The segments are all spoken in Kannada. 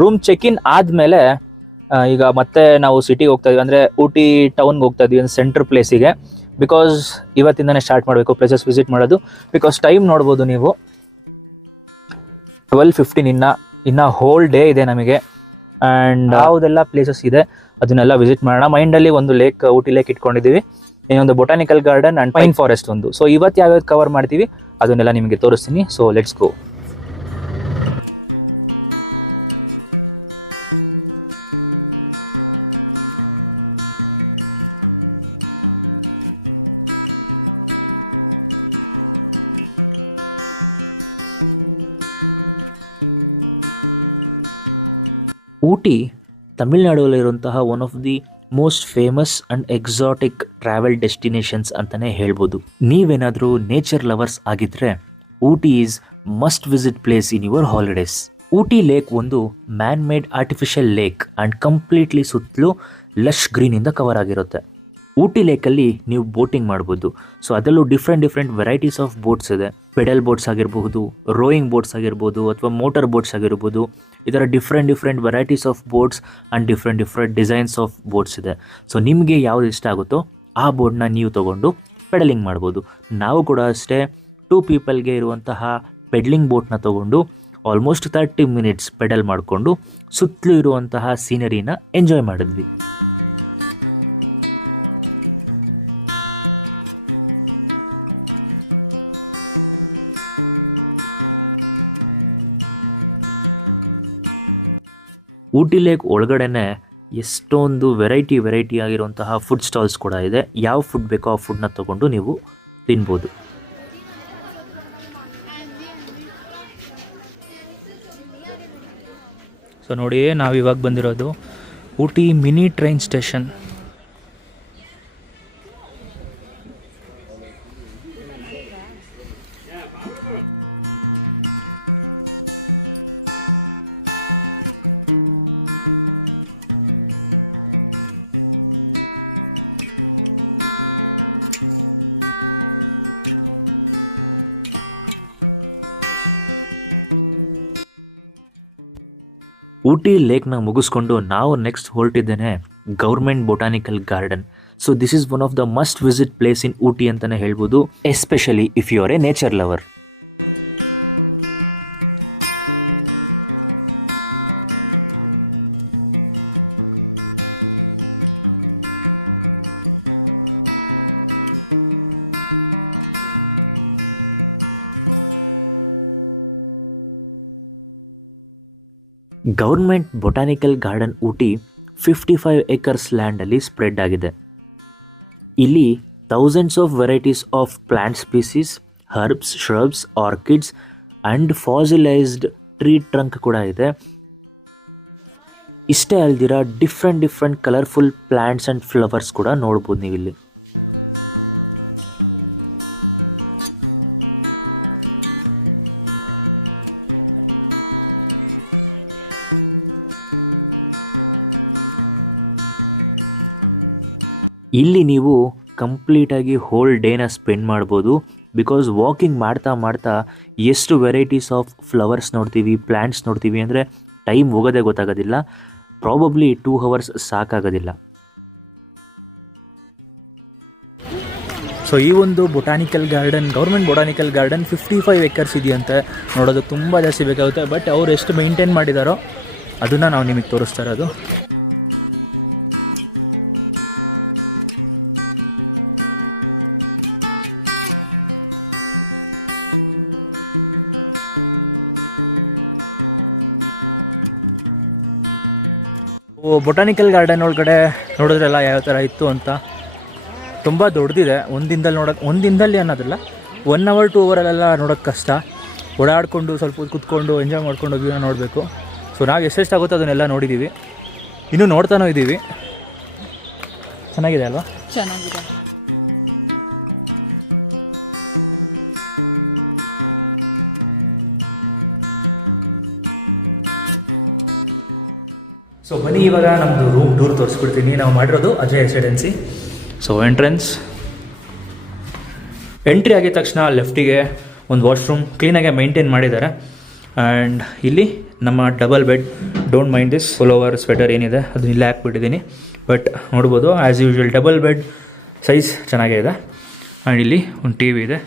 ರೂಮ್ ಚೆಕ್ ಇನ್ ಆದಮೇಲೆ ಈಗ ಮತ್ತೆ ನಾವು ಸಿಟಿಗೆ ಹೋಗ್ತಾ ಇದೀವಿ, ಅಂದರೆ ಊಟಿ ಟೌನ್ಗೆ ಹೋಗ್ತಾ ಇದೀವಿ, ಸೆಂಟ್ರ್ ಪ್ಲೇಸಿಗೆ. ಬಿಕಾಸ್ ಇವತ್ತಿಂದನೇ ಸ್ಟಾರ್ಟ್ ಮಾಡಬೇಕು ಪ್ಲೇಸಸ್ ವಿಸಿಟ್ ಮಾಡೋದು. ಬಿಕಾಸ್ ಟೈಮ್ ನೋಡ್ಬೋದು ನೀವು, 12:15. ಇನ್ನು ಹೋಲ್ ಡೇ ಇದೆ ನಮಗೆ. ಆ್ಯಂಡ್ ಯಾವುದೆಲ್ಲ ಪ್ಲೇಸಸ್ ಇದೆ ಅದನ್ನೆಲ್ಲ ವಿಸಿಟ್ ಮಾಡೋಣ. ಮೈಂಡಲ್ಲಿ ಒಂದು ಲೇಕ್, ಊಟಿ ಲೇಕ್ ಇಟ್ಕೊಂಡಿದ್ದೀವಿ, ಇನ್ನೊಂದು botanical garden and pine forest ಒಂದು. ಸೊ ಇವತ್ತು ಯಾವ್ಯಾವ್ದು ಕವರ್ ಮಾಡ್ತೀವಿ ಅದನ್ನೆಲ್ಲ ನಿಮಗೆ ತೋರಿಸ್ತೀನಿ. So let's go. ಊಟಿ ತಮಿಳ್ನಾಡಲ್ಲಿರುವಂತಹ one of the most famous and exotic travel destinations ಅಂತಲೇ ಹೇಳ್ಬೋದು. ನೀವೇನಾದರೂ ನೇಚರ್ ಲವರ್ಸ್ ಆಗಿದ್ದರೆ Ooty is must visit place in your holidays. Ooty lake ಒಂದು man made artificial lake and completely ಸುತ್ತಲೂ ಲಶ್ ಗ್ರೀನಿಂದ ಕವರ್ ಆಗಿರುತ್ತೆ. ಊಟಿ ಲೇಕಲ್ಲಿ ನೀವು ಬೋಟಿಂಗ್ ಮಾಡ್ಬೋದು. ಸೊ ಅದರಲ್ಲೂ ಡಿಫ್ರೆಂಟ್ ವೆರೈಟೀಸ್ ಆಫ್ ಬೋಟ್ಸ್ ಇದೆ. ಪೆಡಲ್ ಬೋಟ್ಸ್ ಆಗಿರ್ಬೋದು, ರೋಯಿಂಗ್ ಬೋಟ್ಸ್ ಆಗಿರ್ಬೋದು, ಅಥವಾ ಮೋಟರ್ ಬೋಟ್ಸ್ ಆಗಿರ್ಬೋದು. ಈ ಥರ different varieties of boats and different designs of boats ಇದೆ. ಸೊ ನಿಮಗೆ ಯಾವುದು ಇಷ್ಟ ಆಗುತ್ತೋ ಆ ಬೋಟ್ನ ನೀವು ತೊಗೊಂಡು ಪೆಡಲಿಂಗ್ ಮಾಡ್ಬೋದು. ನಾವು ಕೂಡ ಅಷ್ಟೇ 2 ಪೀಪಲ್ಗೆ ಇರುವಂತಹ ಪೆಡ್ಲಿಂಗ್ ಬೋಟ್ನ ತೊಗೊಂಡು ಆಲ್ಮೋಸ್ಟ್ 30 ಮಿನಿಟ್ಸ್ ಪೆಡಲ್ ಮಾಡಿಕೊಂಡು ಸುತ್ತಲೂ ಇರುವಂತಹ ಸೀನರಿನ ಎಂಜಾಯ್ ಮಾಡಿದ್ವಿ. ಊಟಿ ಲೇಕ್ ಒಳಗಡೆನೆ ಎಷ್ಟೊಂದು ವೆರೈಟಿ ಆಗಿರುವಂತಹ ಫುಡ್ ಸ್ಟಾಲ್ಸ್ ಕೂಡ ಇದೆ. ಯಾವ ಫುಡ್ ಬೇಕೋ ಆ ಫುಡ್ನ ತೊಗೊಂಡು ನೀವು ತಿನ್ಬೋದು. ಸೊ ನೋಡಿ, ನಾವಿವಾಗ ಬಂದಿರೋದು Ooty mini train station. Ooty ಲೇಕ್ನ ಮುಗಿಸ್ಕೊಂಡು ನಾವು ನೆಕ್ಸ್ಟ್ ಹೊರಟಿದ್ದೇನೆ government botanical garden. So this is one of the must visit place in Ooty ಅಂತಲೇ ಹೇಳ್ಬೋದು, especially if you are a nature lover. Government botanical garden Ooty 55 acres ಲ್ಯಾಂಡಲ್ಲಿ ಸ್ಪ್ರೆಡ್ ಆಗಿದೆ. ಇಲ್ಲಿ thousands of varieties of plant species, herbs, shrubs, orchids and fossilized tree trunk ಕೂಡ ಇದೆ. ಇಷ್ಟೇ ಅಲ್ದಿರ different colourful plants and flowers ಕೂಡ ನೋಡ್ಬೋದು ನೀವಿಲ್ಲಿ. ಇಲ್ಲಿ ನೀವು ಕಂಪ್ಲೀಟಾಗಿ ಹೋಲ್ ಡೇನ ಸ್ಪೆಂಡ್ ಮಾಡ್ಬೋದು. ಬಿಕಾಸ್ ವಾಕಿಂಗ್ ಮಾಡ್ತಾ ಎಷ್ಟು ವೆರೈಟೀಸ್ ಆಫ್ ಫ್ಲವರ್ಸ್ ನೋಡ್ತೀವಿ, ಪ್ಲ್ಯಾಂಟ್ಸ್ ನೋಡ್ತೀವಿ ಅಂದರೆ ಟೈಮ್ ಹೋಗೋದೇ ಗೊತ್ತಾಗೋದಿಲ್ಲ. Probably 2 hours ಸಾಕಾಗೋದಿಲ್ಲ. ಸೊ ಈ ಒಂದು botanical garden, government botanical garden 55 acres ಇದೆಯಂತೆ. ನೋಡೋದು ತುಂಬ ಜಾಸ್ತಿ ಬೇಕಾಗುತ್ತೆ. ಬಟ್ ಅವ್ರು ಎಷ್ಟು ಮೇಂಟೈನ್ ಮಾಡಿದಾರೋ ಅದನ್ನು ನಾವು ನಿಮಗೆ ತೋರಿಸ್ತಾ ಇರೋದು. ಬೊಟಾನಿಕಲ್ ಗಾರ್ಡನ್ ಒಳಗಡೆ ನೋಡಿದ್ರಲ್ಲ ಯಾವ ಥರ ಇತ್ತು ಅಂತ. ತುಂಬ ದೊಡ್ಡದಿದೆ. ಒಂದಿನದಲ್ಲಿ ಅನ್ನೋದಿಲ್ಲ, 1 hour 2 hourಲ್ಲೆಲ್ಲ ನೋಡೋಕ್ಕೆ ಕಷ್ಟ. ಓಡಾಡಿಕೊಂಡು ಸ್ವಲ್ಪ ಕೂತ್ಕೊಂಡು ಎಂಜಾಯ್ ಮಾಡ್ಕೊಂಡು ವ್ಯೂನ ನೋಡಬೇಕು. ಸೊ ನಾವು ಎಷ್ಟೆಷ್ಟಾಗುತ್ತೋ ಅದನ್ನೆಲ್ಲ ನೋಡಿದ್ದೀವಿ, ಇನ್ನೂ ನೋಡ್ತಾನೂ ಇದ್ದೀವಿ. ಚೆನ್ನಾಗಿದೆ ಅಲ್ವಾ? ಚೆನ್ನಾಗಿದೆ. ಸೊ ಬನ್ನಿ ಇವಾಗ ನಮ್ಮದು ರೂಮ್ ಟೂರ್ ತೋರಿಸ್ಬಿಡ್ತೀನಿ. ನಾವು ಮಾಡಿರೋದು ಅಜಯ್ ರೆಸಿಡೆನ್ಸಿ. ಸೊ ಎಂಟ್ರಿ ಆಗಿದ ತಕ್ಷಣ ಲೆಫ್ಟಿಗೆ ಒಂದು ವಾಶ್ರೂಮ್ ಕ್ಲೀನಾಗೆ ಮೇಂಟೈನ್ ಮಾಡಿದ್ದಾರೆ. ಆ್ಯಂಡ್ ಇಲ್ಲಿ ನಮ್ಮ double bed don't mind this full over sweater ಏನಿದೆ ಅದನ್ನ ಇಲ್ಲೇ ಹಾಕ್ಬಿಟ್ಟಿದ್ದೀನಿ. ಬಟ್ ನೋಡ್ಬೋದು as usual double bed size ಚೆನ್ನಾಗೇ ಇದೆ. ಆ್ಯಂಡ್ ಇಲ್ಲಿ ಒಂದು ಟಿ ವಿ ಇದೆ.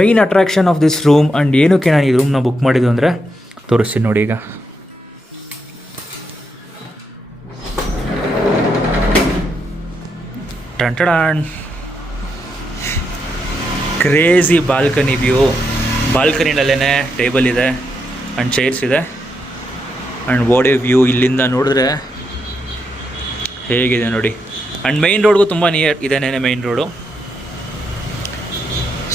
Main attraction of this room and ಏನಕ್ಕೆ ನಾನು ಈ ರೂಮ್ನ ಬುಕ್ ಮಾಡಿದ್ದು ಅಂದರೆ ತೋರಿಸ್ತೀನಿ ನೋಡಿ. ಈಗ ಟಂಟಡಾನ್ ಕ್ರೇಜಿ ಬಾಲ್ಕನಿ ವ್ಯೂ. ಬಾಲ್ಕನಿನಲ್ಲೇ ಟೇಬಲ್ ಇದೆ ಆ್ಯಂಡ್ ಚೇರ್ಸ್ ಇದೆ ಆ್ಯಂಡ್ ವಾಡೆ ವ್ಯೂ ಇಲ್ಲಿಂದ ನೋಡಿದ್ರೆ ಹೇಗಿದೆ ನೋಡಿ. ಆ್ಯಂಡ್ ಮೈನ್ ರೋಡ್ಗೂ ತುಂಬ ನಿಯರ್ ಇದೇನೇ ಮೈನ್ ರೋಡು.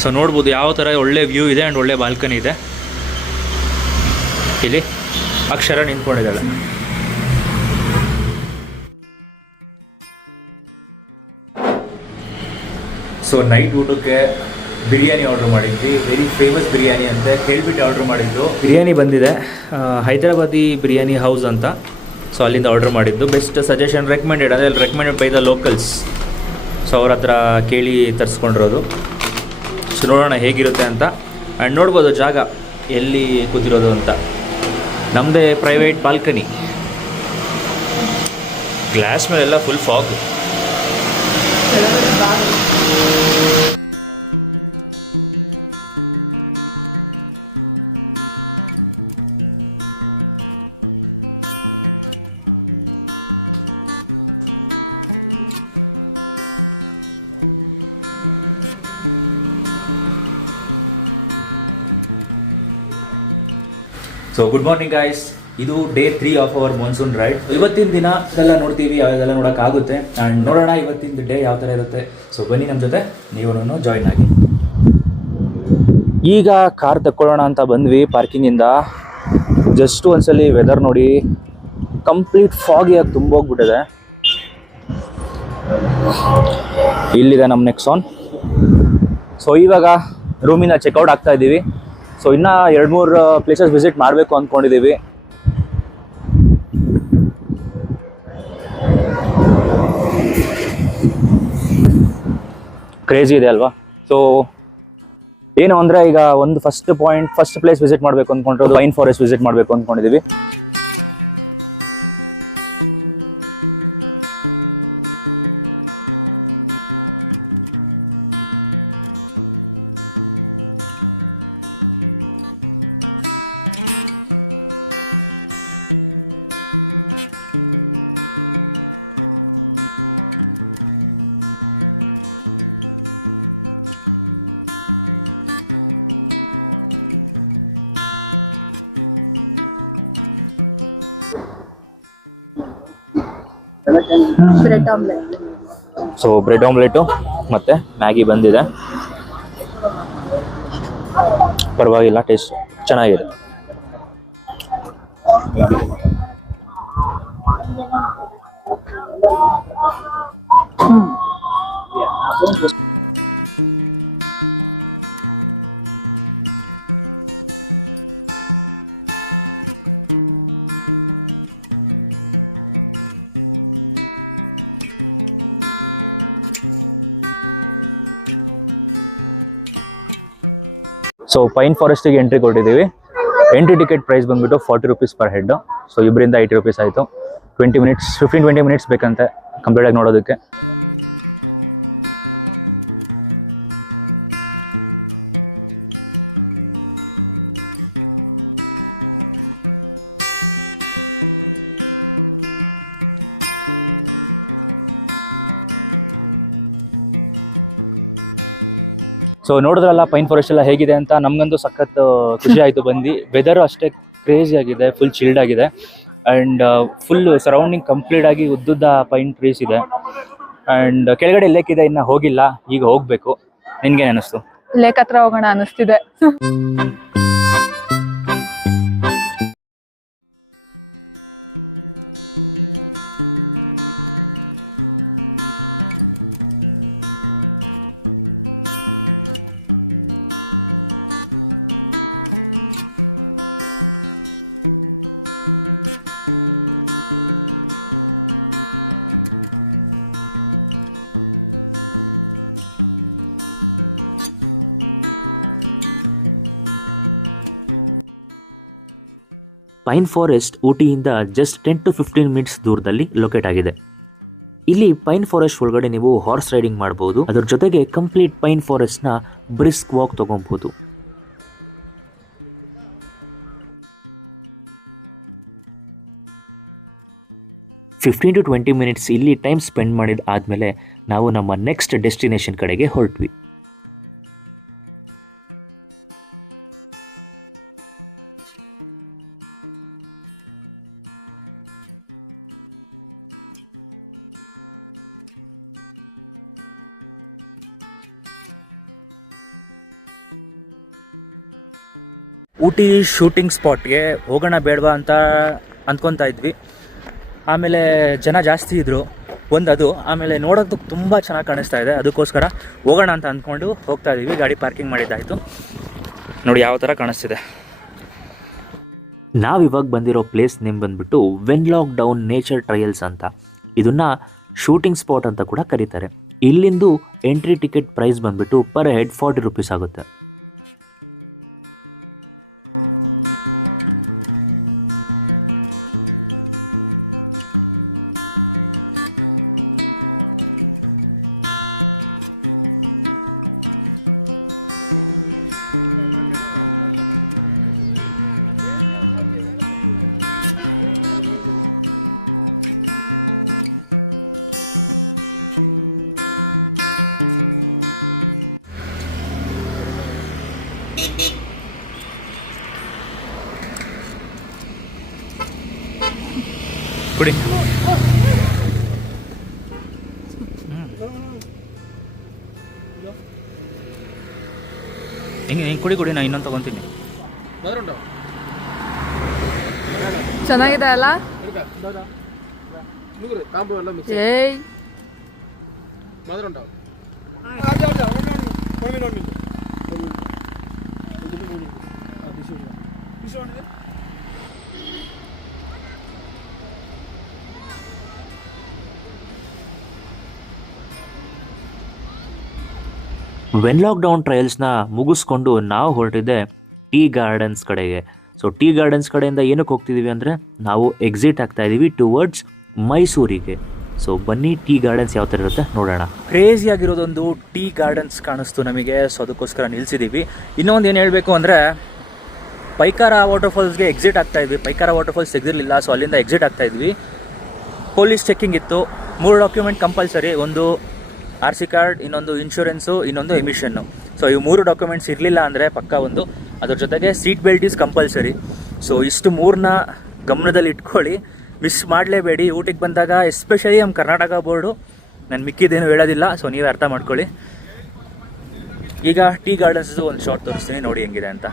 ಸೊ ನೋಡ್ಬೋದು ಯಾವ ಥರ ಒಳ್ಳೆ ವ್ಯೂ ಇದೆ ಆ್ಯಂಡ್ ಒಳ್ಳೆ ಬಾಲ್ಕನಿ ಇದೆ. ಇಲ್ಲಿ ಅಕ್ಷರ ನಿಂತ್ಕೊಂಡಿದ್ದಾಳೆ. ಸೊ ನೈಟ್ ಊಟಕ್ಕೆ ಬಿರಿಯಾನಿ ಆರ್ಡ್ರ್ ಮಾಡಿದ್ವಿ. ವೆರಿ ಫೇಮಸ್ ಬಿರಿಯಾನಿ ಅಂತ ಹೇಳ್ಬಿಟ್ಟು ಆರ್ಡ್ರ್ ಮಾಡಿದ್ದು. ಬಿರಿಯಾನಿ ಬಂದಿದೆ ಹೈದರಾಬಾದಿ ಬಿರಿಯಾನಿ ಹೌಸ್ ಅಂತ. ಸೊ ಅಲ್ಲಿಂದ ಆರ್ಡ್ರ್ ಮಾಡಿದ್ದು. ಬೆಸ್ಟ್ ಸಜೆಷನ್ ರೆಕಮೆಂಡೆಡ್ ಅಂದರೆ recommended by the locals. So ಅವ್ರ ಹತ್ರ ಕೇಳಿ ತರಿಸ್ಕೊಂಡಿರೋದು. ಸೊ ನೋಡೋಣ ಹೇಗಿರುತ್ತೆ ಅಂತ. ಆ್ಯಂಡ್ ನೋಡ್ಬೋದು ಜಾಗ ಎಲ್ಲಿ ಕೂತಿರೋದು ಅಂತ. ನಮ್ಮದೇ ಪ್ರೈವೇಟ್ ಬಾಲ್ಕನಿ. ಗ್ಲಾಸ್ ಮೇಲೆಲ್ಲ full fog. So good morning guys. ಇದು day 3 of our monsoon ride. ಇವತ್ತಿನ ದಿನ ಇದೆಲ್ಲ ನೋಡ್ತೀವಿ, ಯಾವ್ದೆಲ್ಲ ನೋಡೋಕ್ಕಾಗುತ್ತೆ. ಆ್ಯಂಡ್ ನೋಡೋಣ ಇವತ್ತಿನ ಡೇ ಯಾವ ಥರ ಇರುತ್ತೆ. ಸೊ ಬನ್ನಿ ನಮ್ಮ ಜೊತೆ, ನೀವು ಜಾಯ್ನ್ ಆಗಿ. ಈಗ ಕಾರ್ ತಕ್ಕೊಳ್ಳೋಣ ಅಂತ ಬಂದ್ವಿ ಪಾರ್ಕಿಂಗಿಂದ. ಜಸ್ಟ್ ಒಂದ್ಸಲಿ ವೆದರ್ ನೋಡಿ, ಕಂಪ್ಲೀಟ್ ಫಾಗಿಯಾಗಿ ತುಂಬೋಗ್ಬಿಟ್ಟಿದೆ. ಇಲ್ಲಿದೆ ನಮ್ಮ ನೆಕ್ಸಾನ್. ಸೊ ಇವಾಗ ರೂಮಿನ ಚೆಕ್ಔಟ್ ಆಗ್ತಾ ಇದ್ದೀವಿ. ಸೊ ಇನ್ನೂ 2-3 ಪ್ಲೇಸಸ್ ವಿಸಿಟ್ ಮಾಡಬೇಕು ಅಂದ್ಕೊಂಡಿದ್ದೀವಿ. ಕ್ರೇಜಿ ಇದೆ ಅಲ್ವಾ. ಸೊ ಏನು ಅಂದರೆ ಈಗ ಒಂದು ಫಸ್ಟ್ ಪ್ಲೇಸ್ ವಿಸಿಟ್ ಮಾಡಬೇಕು ಅಂದ್ಕೊಂಡಿರೋದು ಪೈನ್ ಫಾರೆಸ್ಟ್ ವಿಸಿಟ್ ಮಾಡಬೇಕು ಅಂದ್ಕೊಂಡಿದ್ದೀವಿ. Bread omelette. So bread omelette ಮತ್ತು ಮ್ಯಾಗಿ ಬಂದಿದೆ. ಪರವಾಗಿಲ್ಲ, ಟೇಸ್ಟ್ ಚೆನ್ನಾಗಿದೆ. ಸೊ ಪೈನ್ ಫಾರೆಸ್ಟಿಗೆ ಎಂಟ್ರಿ ಕೊಟ್ಟಿದ್ದೀವಿ. ಎಂಟ್ರಿ ಟಿಕೆಟ್ ಪ್ರೈಸ್ ಬಂದುಬಿಟ್ಟು 40 ರೂಪೀಸ್ ಪರ್ ಹೆಡ್. ಸೊ ಇಬ್ಬರಿಂದ 80 ರೂಪೀಸ್ ಆಯಿತು. 15-20 ಮಿನಿಟ್ಸ್ ಬೇಕಂತೆ ಕಂಪ್ಲೀಟಾಗಿ ನೋಡೋದಕ್ಕೆ. ಸೊ ನೋಡಿದ್ರಲ್ಲ ಪೈನ್ ಫಾರೆಸ್ಟ್ ಎಲ್ಲ ಹೇಗಿದೆ ಅಂತ. ನಮಗಂತೂ ಸಖತ್ ಖುಷಿ ಆಯಿತು ಬಂದು. ವೆದರು ಅಷ್ಟೇ ಕ್ರೇಜಿ ಆಗಿದೆ, ಫುಲ್ ಚಿಲ್ಡ್ ಆಗಿದೆ. ಆ್ಯಂಡ್ ಫುಲ್ ಸರೌಂಡಿಂಗ್ ಕಂಪ್ಲೀಟ್ ಆಗಿ ಉದ್ದುದ್ದ ಪೈನ್ ಟ್ರೀಸ್ ಇದೆ. ಆ್ಯಂಡ್ ಕೆಳಗಡೆ ಲೇಕ್ ಇದೆ, ಇನ್ನು ಹೋಗಿಲ್ಲ, ಈಗ ಹೋಗಬೇಕು. ನಿನ್ಗೇನು ಅನ್ನಿಸ್ತು? ಲೇಕ್ ಹತ್ರ ಹೋಗೋಣ ಅನ್ನಿಸ್ತಿದೆ. ಪೈನ್ ಫಾರೆಸ್ಟ್ ಊಟಿಯಿಂದ ಜಸ್ಟ್ 10 to 15 ಮಿನಿಟ್ಸ್ ದೂರದಲ್ಲಿ ಲೊಕೇಟ್ ಆಗಿದೆ. ಇಲ್ಲಿ ಪೈನ್ ಫಾರೆಸ್ಟ್ ಒಳಗಡೆ ನೀವು ಹಾರ್ಸ್ ರೈಡಿಂಗ್ ಮಾಡಬಹುದು. ಅದರ ಜೊತೆಗೆ ಕಂಪ್ಲೀಟ್ ಪೈನ್ ಫಾರೆಸ್ಟ್ನ ಬ್ರಿಸ್ಕ್ ವಾಕ್ ತಗೊಬಹುದು. ಫಿಫ್ಟೀನ್ ಟು 20 ಮಿನಿಟ್ಸ್ ಇಲ್ಲಿ ಟೈಮ್ ಸ್ಪೆಂಡ್ ಮಾಡಿದ ಆದಮೇಲೆ ನಾವು ನಮ್ಮ ನೆಕ್ಸ್ಟ್ ಡೆಸ್ಟಿನೇಷನ್ ಕಡೆಗೆ ಹೊರಟ್ವಿ. ಊಟಿ ಶೂಟಿಂಗ್ ಸ್ಪಾಟ್ಗೆ ಹೋಗೋಣ ಬೇಡವಾ ಅಂತ ಅಂದ್ಕೊತಾ ಇದ್ವಿ. ಆಮೇಲೆ ಜನ ಜಾಸ್ತಿ ಇದ್ದರು, ಅದು ಆಮೇಲೆ ನೋಡೋದಕ್ಕೆ ತುಂಬ ಚೆನ್ನಾಗಿ ಕಾಣಿಸ್ತಾ ಇದೆ. ಅದಕ್ಕೋಸ್ಕರ ಹೋಗೋಣ ಅಂತ ಅಂದ್ಕೊಂಡು ಹೋಗ್ತಾ ಇದ್ದೀವಿ. ಗಾಡಿ ಪಾರ್ಕಿಂಗ್ ಮಾಡಿದ್ದಾಯಿತು. ನೋಡಿ ಯಾವ ಥರ ಕಾಣಿಸ್ತಿದೆ. ನಾವಿವಾಗ ಬಂದಿರೋ ಪ್ಲೇಸ್ ನೇಮ್ ಬಂದುಬಿಟ್ಟು ವೆನ್ಲಾಕ್ ಡೌನ್ ನೇಚರ್ ಟ್ರಯಲ್ಸ್ ಅಂತ. ಇದನ್ನು ಶೂಟಿಂಗ್ ಸ್ಪಾಟ್ ಅಂತ ಕೂಡ ಕರೀತಾರೆ. ಇಲ್ಲಿಂದು ಎಂಟ್ರಿ ಟಿಕೆಟ್ ಪ್ರೈಸ್ ಬಂದುಬಿಟ್ಟು ಪರ್ ಹೆಡ್ 40 ರೂಪೀಸ್ ಆಗುತ್ತೆ. ಕುಡಿ. ಹಿಂಗೆ ಕುಡಿ ನಾನು ಇನ್ನೊಂದು ತಗೊತೀನಿ. ಚೆನ್ನಾಗಿದೆ ಅಲ್ಲ? ಏಯ್ ವೆನ್ಲಾಕ್ ಡೌನ್ ಟ್ರಯಲ್ಸ್ನ ಮುಗಿಸ್ಕೊಂಡು ನಾವು ಹೊರಟಿದ್ದೆ ಟೀ ಗಾರ್ಡನ್ಸ್ ಕಡೆಗೆ. ಸೊ ಟೀ ಗಾರ್ಡನ್ಸ್ ಕಡೆಯಿಂದ ಏನಕ್ಕೆ ಹೋಗ್ತಿದ್ದೀವಿ ಅಂದರೆ ನಾವು ಎಕ್ಸಿಟ್ ಆಗ್ತಾ ಇದ್ದೀವಿ ಟುವರ್ಡ್ಸ್ ಮೈಸೂರಿಗೆ. ಸೊ ಬನ್ನಿ ಟೀ ಗಾರ್ಡನ್ಸ್ ಯಾವ ಥರ ಇರುತ್ತೆ ನೋಡೋಣ. ಕ್ರೇಜಿ ಆಗಿರೋದೊಂದು ಟೀ ಗಾರ್ಡನ್ಸ್ ಕಾಣಿಸ್ತು ನಮಗೆ. ಸೊ ಅದಕ್ಕೋಸ್ಕರ ನಿಲ್ಲಿಸಿದ್ದೀವಿ. ಇನ್ನೊಂದು ಏನು ಹೇಳಬೇಕು ಅಂದರೆ ಪೈಕಾರ ವಾಟರ್ಫಾಲ್ಸ್ಗೆ ಎಕ್ಸಿಟ್ ಆಗ್ತಾ ಇದ್ವಿ. ಪೈಕಾರ ವಾಟರ್ಫಾಲ್ಸ್ ತೆಗೆದಿರಲಿಲ್ಲ, ಸೊ ಅಲ್ಲಿಂದ ಎಕ್ಸಿಟ್ ಆಗ್ತಾ ಇದ್ವಿ. ಪೊಲೀಸ್ ಚೆಕ್ಕಿಂಗ್ ಇತ್ತು. 3 ಡಾಕ್ಯುಮೆಂಟ್ ಕಂಪಲ್ಸರಿ. ಒಂದು RC ಕಾರ್ಡ್, ಇನ್ನೊಂದು ಇನ್ಶೂರೆನ್ಸು, ಇನ್ನೊಂದು ಎಮಿಷನ್ನು. ಸೊ ಇವು 3 ಡಾಕ್ಯುಮೆಂಟ್ಸ್ ಇರಲಿಲ್ಲ ಅಂದರೆ ಪಕ್ಕ ಒಂದು. ಅದ್ರ ಜೊತೆಗೆ seat belt is compulsory. So ಇಷ್ಟು 3ನ ಗಮನದಲ್ಲಿ ಇಟ್ಕೊಳ್ಳಿ, ಮಿಸ್ ಮಾಡಲೇಬೇಡಿ ಊಟಿಗೆ ಬಂದಾಗ. ಎಸ್ಪೆಷಲಿ ನಮ್ಮ ಕರ್ನಾಟಕ ಬೋರ್ಡು, ನಾನು ಮಿಕ್ಕಿದ್ದೇನು ಹೇಳೋದಿಲ್ಲ, ಸೊ ನೀವೇ ಅರ್ಥ ಮಾಡ್ಕೊಳ್ಳಿ. ಈಗ ಟೀ ಗಾರ್ಡನ್ಸ್ ಒಂದು ಶಾರ್ಟ್ ತೋರಿಸ್ತೀನಿ, ನೋಡಿ ಹೆಂಗಿದೆ ಅಂತ.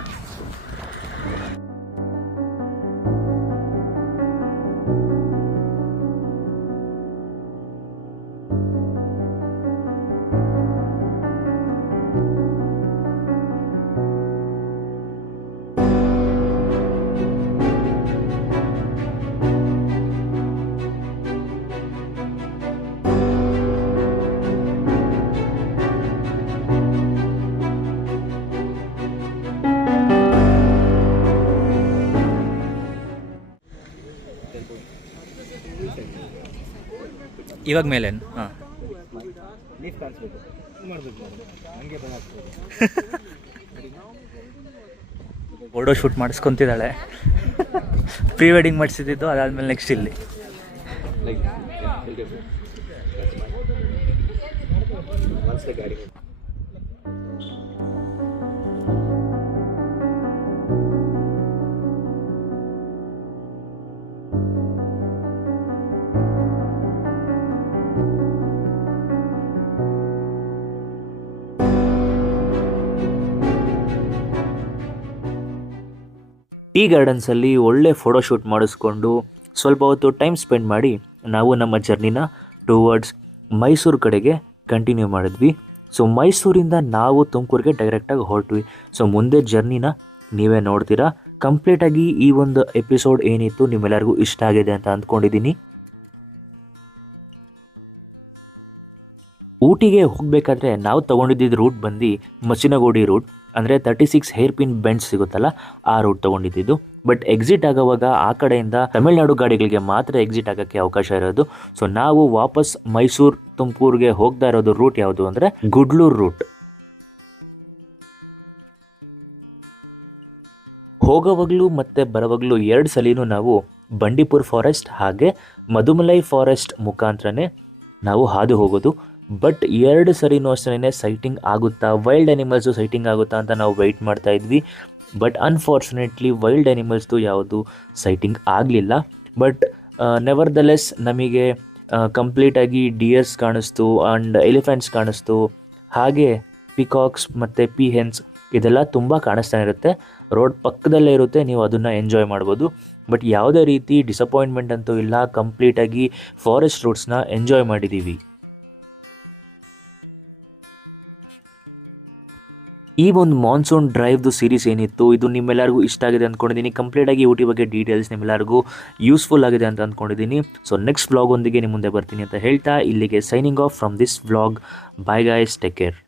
ಇವಾಗ ಮೇಲೇನು? ಹಾಂ, ಫೋಟೋ ಶೂಟ್ ಮಾಡಿಸ್ಕೊತಿದ್ದಾಳೆ. ಪ್ರೀ ವೆಡ್ಡಿಂಗ್ ಮಾಡಿಸಿದ್ದು, ಅದಾದಮೇಲೆ ನೆಕ್ಸ್ಟ್ ಇಲ್ಲಿ. ಟೀ ಗಾರ್ಡನ್ಸಲ್ಲಿ ಒಳ್ಳೆ ಫೋಟೋಶೂಟ್ ಮಾಡಿಸ್ಕೊಂಡು ಸ್ವಲ್ಪ ಹೊತ್ತು ಟೈಮ್ ಸ್ಪೆಂಡ್ ಮಾಡಿ ನಾವು ನಮ್ಮ ಜರ್ನಿನ ಟುವರ್ಡ್ಸ್ ಮೈಸೂರು ಕಡೆಗೆ ಕಂಟಿನ್ಯೂ ಮಾಡಿದ್ವಿ. ಸೊ ಮೈಸೂರಿಂದ ನಾವು ತುಮಕೂರಿಗೆ ಡೈರೆಕ್ಟಾಗಿ ಹೊರಟ್ವಿ. ಸೊ ಮುಂದೆ ಜರ್ನಿನ ನೀವೇ ನೋಡ್ತೀರಾ. ಕಂಪ್ಲೀಟಾಗಿ ಈ ಒಂದು ಎಪಿಸೋಡ್ ಏನಿತ್ತು ನಿಮ್ಮೆಲ್ಲರಿಗೂ ಇಷ್ಟ ಆಗಿದೆ ಅಂತ ಅಂದ್ಕೊಂಡಿದ್ದೀನಿ. ಊಟಿಗೆ ಹೋಗಬೇಕಾದ್ರೆ ನಾವು ತೊಗೊಂಡಿದ್ದ ರೂಟ್ ಬಂದು ಮಚಿನಗೋಡಿ ರೂಟ್. ಅಂದರೆ 36 ಹೇರ್ ಪಿನ್ ಬೆಂಡ್ಸ್ ಸಿಗುತ್ತಲ್ಲ ಆ ರೂಟ್ ತೊಗೊಂಡಿದ್ದು. ಬಟ್ ಎಕ್ಸಿಟ್ ಆಗೋವಾಗ ಆ ಕಡೆಯಿಂದ ತಮಿಳ್ನಾಡು ಗಾಡಿಗಳಿಗೆ ಮಾತ್ರ ಎಕ್ಸಿಟ್ ಆಗೋಕ್ಕೆ ಅವಕಾಶ ಇರೋದು. ಸೊ ನಾವು ವಾಪಸ್ ಮೈಸೂರು ತುಮಕೂರಿಗೆ ಹೋಗ್ತಾ ಇರೋದು ರೂಟ್ ಯಾವುದು ಅಂದರೆ ಗುಡ್ಲೂರು ರೂಟ್. ಹೋಗೋವಾಗಲೂ ಮತ್ತು ಬರೋವಾಗಲೂ 2 ಸಲಿನೂ ನಾವು ಬಂಡೀಪುರ್ ಫಾರೆಸ್ಟ್ ಹಾಗೆ ಮಧುಮಲೈ ಫಾರೆಸ್ಟ್ ಮುಖಾಂತರನೇ ನಾವು ಹಾದು ಹೋಗೋದು. ಬಟ್ 2 ಸರಿನೂ ಅಷ್ಟೇ ಸೈಟಿಂಗ್ ಆಗುತ್ತಾ, ವೈಲ್ಡ್ ಅನಿಮಲ್ಸು ಸೈಟಿಂಗ್ ಆಗುತ್ತಾ ಅಂತ ನಾವು ವೆಯ್ಟ್ ಮಾಡ್ತಾ ಇದ್ವಿ. ಬಟ್ ಅನ್ಫಾರ್ಚುನೇಟ್ಲಿ ವೈಲ್ಡ್ ಅನಿಮಲ್ಸ್ದು ಯಾವುದು ಸೈಟಿಂಗ್ ಆಗಲಿಲ್ಲ. ಬಟ್ ನೆವರ್ದಲೆಸ್ ನಮಗೆ ಕಂಪ್ಲೀಟಾಗಿ ಡಿಯರ್ಸ್ ಕಾಣಿಸ್ತು ಆ್ಯಂಡ್ ಎಲಿಫೆಂಟ್ಸ್ ಕಾಣಿಸ್ತು, ಹಾಗೆ ಪಿಕಾಕ್ಸ್ ಮತ್ತು ಪೀಹೆನ್ಸ್ ಇದೆಲ್ಲ ತುಂಬ ಕಾಣಿಸ್ತಾ ಇರುತ್ತೆ. ರೋಡ್ ಪಕ್ಕದಲ್ಲೇ ಇರುತ್ತೆ, ನೀವು ಅದನ್ನು ಎಂಜಾಯ್ ಮಾಡ್ಬೋದು. ಬಟ್ ಯಾವುದೇ ರೀತಿ ಡಿಸಪಾಯಿಂಟ್ಮೆಂಟ್ ಅಂತೂ ಇಲ್ಲ, ಕಂಪ್ಲೀಟಾಗಿ ಫಾರೆಸ್ಟ್ ರೂಟ್ಸ್ನ ಎಂಜಾಯ್ ಮಾಡಿದ್ದೀವಿ. ಈ ಒಂದು ಮಾನ್ಸೂನ್ ಡ್ರೈವ್ದು ಸೀರೀಸ್ ಏನಿತ್ತು ಇದು ನಿಮ್ಮೆಲ್ಲರಿಗೂ ಇಷ್ಟ ಆಗಿದೆ ಅಂದ್ಕೊಂಡಿದ್ದೀನಿ. ಕಂಪ್ಲೀಟಾಗಿ ಊಟಿ ಬಗ್ಗೆ ಡೀಟೇಲ್ಸ್ ನಿಮ್ಮೆಲ್ಲರಿಗೂ ಯೂಸ್ಫುಲ್ ಆಗಿದೆ ಅಂತ ಅಂದ್ಕೊಂಡಿದ್ದೀನಿ. ಸೊ ನೆಕ್ಸ್ಟ್ ವ್ಲಾಗ್ ಒಂದಿಗೆ ನಿಮ್ಮ ಮುಂದೆ ಬರ್ತೀನಿ ಅಂತ ಹೇಳ್ತಾ ಇಲ್ಲಿಗೆ signing off from this vlog. Bye guys, take care.